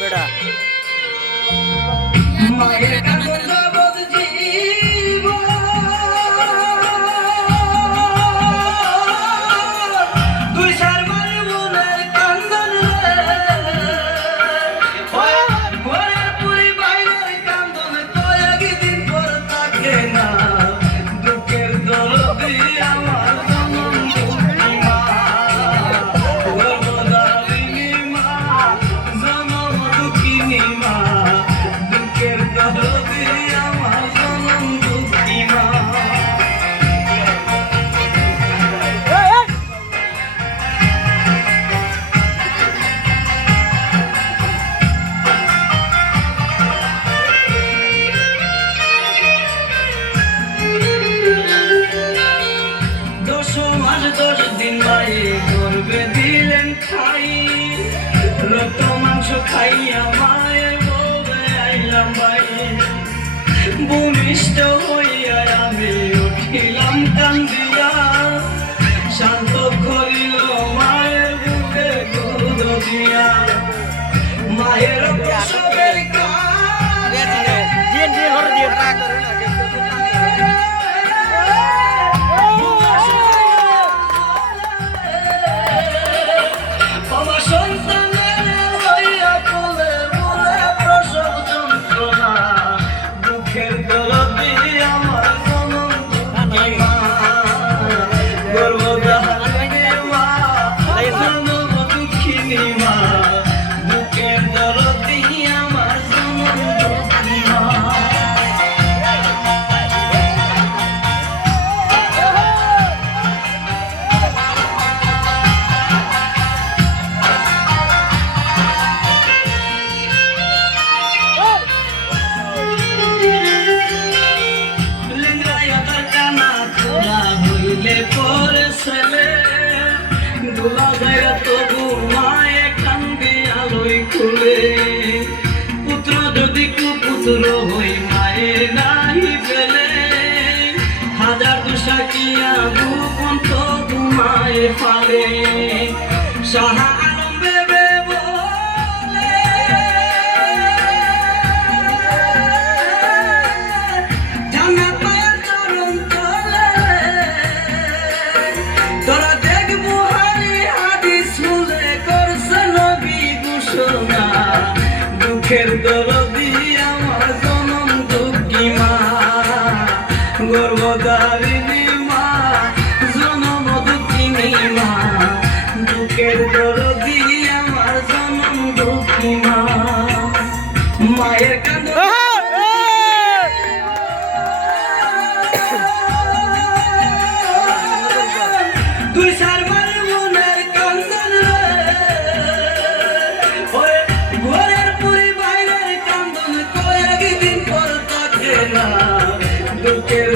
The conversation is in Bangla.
বেটা খাইয়া মায়ের বলে আইলাম বাইরে ভূমিষ্ঠ হইয়া আমি উঠিলাম কান্দিয়া শান্ত করিল মায়ের বুকে দুধ দিয়া মায়ের প্রসবের পুত্র যদি কুপুত্র হই মায়ের নাহি পেলে হাজার দুষাকিয়া গোপন তবু মায়ে ফালে সাহা আলম বেবে বলে জান্নাত মায়ের চরণ তলে তোরা দেখবো হারি হাদিস শুনে করছে নবী ঘোষণা দুঃখের দরদি আমার জনম দুঃখী মা গর্ভধারিণী মা জনম দুঃখিনী মা দুঃখের দরদি আমার জনম দুঃখী মা মায়ের কান্দ তুই সারবার মনের কান্দন ঘরের পুরি বাইরের কান্দন কয়েকদিন পর থাকে না দুঃখের